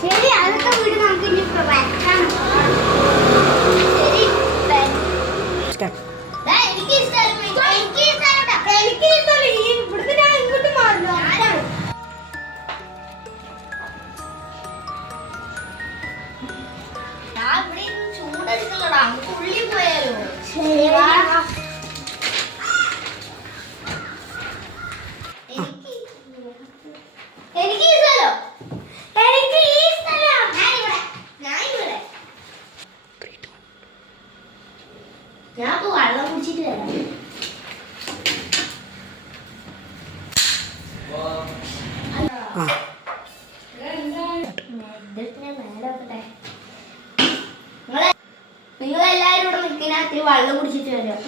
ശരി, അതൊക്കെ വീട് നമുക്ക് ഇനി വെക്കണം. ചൂടെടുക്കലടാ, ഉള്ളി പോയാലോ? എനിക്ക് ഈ സ്ഥലം, എനിക്ക് ഈ സ്ഥലം. ഞാൻ ഇപ്പൊ വെള്ളം കുടിച്ചിട്ട് വരാം. നിങ്ങളെല്ലാരും ഇവിടെ നിൽക്കുന്ന ഇത്തിരി വെള്ളം കുടിച്ചിട്ട് വരാം.